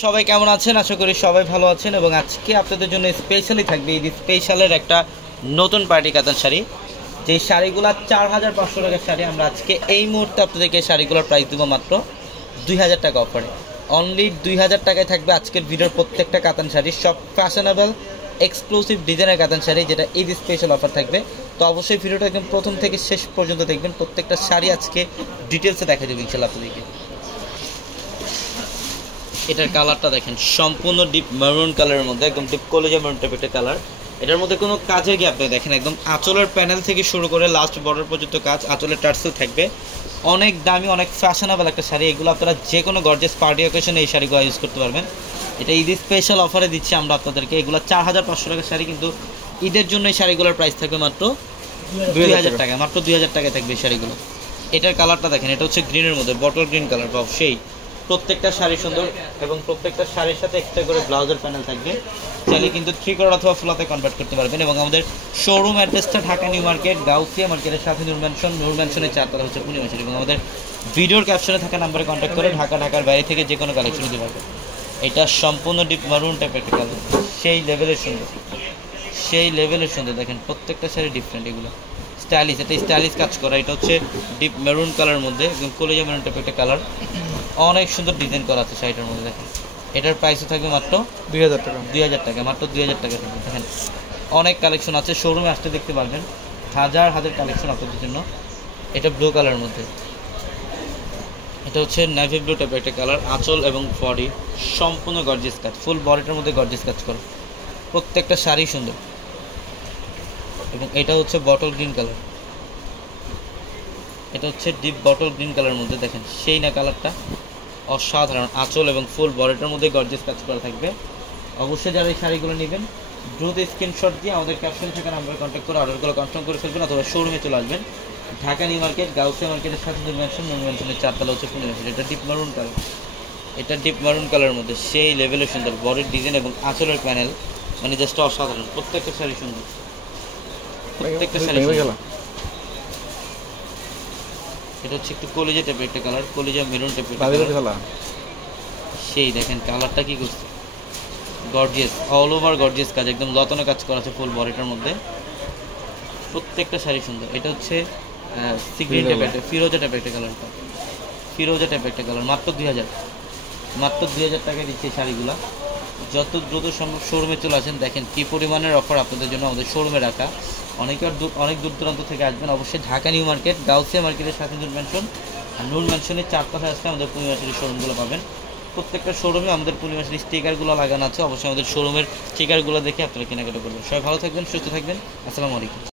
সবাই কেমন আছেন? আশা করি সবাই ভালো আছেন এবং আজকে আপনাদের জন্য স্পেশালি থাকবে ঈদ স্পেশালের একটা নতুন পার্টি কাতান শাড়ি। যে শাড়িগুলো 4500 টাকার শাড়ি, আমরা আজকে এই মুহূর্তে আপনাদেরকে শাড়িগুলোর প্রাইস দেবো মাত্র 2000 টাকা অফারে। অনলি 2000 টাকায় থাকবে আজকের ভিডিওর প্রত্যেকটা কাতান শাড়ি, সব ফ্যাশনেবল এক্সক্লুসিভ ডিজাইনের কাতান শাড়ি, যেটা ঈদ স্পেশাল অফার থাকবে। তো অবশ্যই ভিডিওটা একদম প্রথম থেকে শেষ পর্যন্ত দেখবেন, প্রত্যেকটা শাড়ি আজকে ডিটেলসে দেখা যাবে ইনশাল্লাহ আপনাদেরকে। এটার কালারটা দেখেন, সম্পূর্ণ ডিপ মেরুন কালারের মধ্যে, একদম ডিপ কলেজা মেরুন টাইপের একটা কালার। এটার মধ্যে কোনো কাজের গ্যাপ নেই, দেখেন একদম আঁচলের প্যানেল থেকে শুরু করে লাস্ট বর্ডার পর্যন্ত কাজ, আঁচলের টার্সেল থাকবে। অনেক দামি, অনেক ফ্যাশনেবল একটা শাড়ি। এগুলো আপনারা যে কোনো গর্জিয়াস পার্টি অকেশনে এই শাড়িগুলো ইউজ করতে পারবেন। এটা ঈদের স্পেশাল অফারে দিচ্ছি আমরা আপনাদেরকে। এগুলো 4500 টাকার শাড়ি, কিন্তু ঈদের জন্য এই শাড়িগুলোর প্রাইস থাকবে মাত্র 2000 টাকা। মাত্র 2000 টাকায় থাকবে এই শাড়িগুলো। এটার কালারটা দেখেন, এটা হচ্ছে গ্রিনের মধ্যে, বটল গ্রিন কালার পাও সেই। প্রত্যেকটা শাড়ি সুন্দর এবং প্রত্যেকটা শাড়ির সাথে এক্সট্রা করে ব্লাউজের প্যানেল থাকবে। চাইলে কিন্তু 3/4 অথবা ফুলাতে কনভার্ট করতে পারবেন। এবং আমাদের শোরুম অ্যাড্রেসটা ঢাকা নিউ মার্কেট, গাউসিয়া মার্কেটের সাথে নূর ম্যানশনের 4 তলা হচ্ছে পূর্ণিমাশাড়ি। এবং আমাদের ভিডিওর ক্যাপশনে থাকা নাম্বারে কন্ট্যাক্ট করে ঢাকার বাইরে থেকে যে কোনো কালেকশন দিতে পারবেন। এটা সম্পূর্ণ ডিপ মারুন টাইপের একটা কালার, সেই লেভেলের সুন্দর, সেই লেভেলের সুন্দর। দেখেন প্রত্যেকটা শাড়ি ডিফারেন্ট, এগুলো স্টাইলিশ, এটা স্টাইলিশ কাজ করা। এটা হচ্ছে ডিপ মেরুন কালারের মধ্যে, একদম কলেজা মেরুন টাইপের একটা কালার, অনেক সুন্দর ডিজাইন করা আছে শাড়িটার মধ্যে। দেখেন এটার প্রাইসও থাকবে মাত্র 2000 টাকা। 2000 টাকা, মাত্র 2000 টাকা থাকবে। দেখেন অনেক কালেকশন আছে, শোরুমে আসতে দেখতে পারবেন, হাজার হাজার কালেকশন আপনাদের জন্য। এটা ব্লু কালারের মধ্যে, এটা হচ্ছে নেভি ব্লু টাইপের একটা কালার। আঁচল এবং বডি সম্পূর্ণ গর্জিয়াস কাজ, ফুল বডিটার মধ্যে গর্জিয়াস কাজ করা, প্রত্যেকটা শাড়ি সুন্দর। এবং এটা হচ্ছে বটল গ্রিন কালার, এটা হচ্ছে ডিপ বটল গ্রিন কালারের মধ্যে। দেখেন সেই না কালারটা অসাধারণ, আঁচল এবং ফুল বডিটার মধ্যে গর্জিয়াস কাজ করা থাকবে। অবশ্যই যারা এই শাড়িগুলো নেবেন দ্রুত স্ক্রিনশট দিয়ে আমাদের ক্যাপশনে থাকা নাম্বারে কন্ট্যাক্ট করে অর্ডারগুলো কনফার্ম করে ফেলবেন, অথবা শোরুমে চলে আসবেন। ঢাকা নিউ মার্কেট, গাউসিয়া মার্কেটের সাথে নূর ম্যানশনের 4 তলা হচ্ছে পূর্ণিমাশাড়ি। এটা ডিপ মারুন কালার, এটা ডিপ মারুন কালারের মধ্যে সেই লেভেলের সুন্দর বডির ডিজাইন এবং আঁচলের প্যানেল, মানে জাস্ট অসাধারণ। প্রত্যেকটা শাড়ি সুন্দর, প্রত্যেকটা শাড়ি সুন্দর। এটা হচ্ছে একটু কলিজা টাইপের একটা কালার, কলিজা মেরুন টাইপের কালার। সেই দেখেন কালারটা কি করছে, গর্জিয়াস, অল ওভার গর্জিয়াস কাজ, একদম লতানো কাজ করা আছে ফুল বডিটার মধ্যে। প্রত্যেকটা শাড়ি সুন্দর। এটা হচ্ছে সিগ্রিন টাইপের একটা ফিরোজা টাইপের একটা কালার, ফিরোজা টাইপের একটা কালার। মাত্র 2000, মাত্র 2000 টাকায় দিচ্ছে এই শাড়িগুলো। যত দ্রুত সম্ভব শোরুমে চলে আসেন। দেখেন কী পরিমাণের অফার আপনাদের জন্য আমাদের শোরুমে রাখা। অনেক দূর দূরান্ত থেকে আসবেন। অবশ্যই ঢাকা নিউ মার্কেট, গাউসিয়া মার্কেটের সাথে নূর ম্যানশন, আর নূর ম্যানশনের 4 তলায় আসলে আমাদের পূর্ণিমাশাড়ির শোরুমগুলো পাবেন। প্রত্যেকটা শোরুমে আমাদের পূর্ণিমাশাড়ির স্টিকারগুলো লাগানো আছে। অবশ্যই আমাদের শোরুমের স্টিকারগুলো দেখে আপনারা কেনাকাটা করবেন। সবাই ভালো থাকবেন, সুস্থ থাকবেন। আসসালামু আলাইকুম।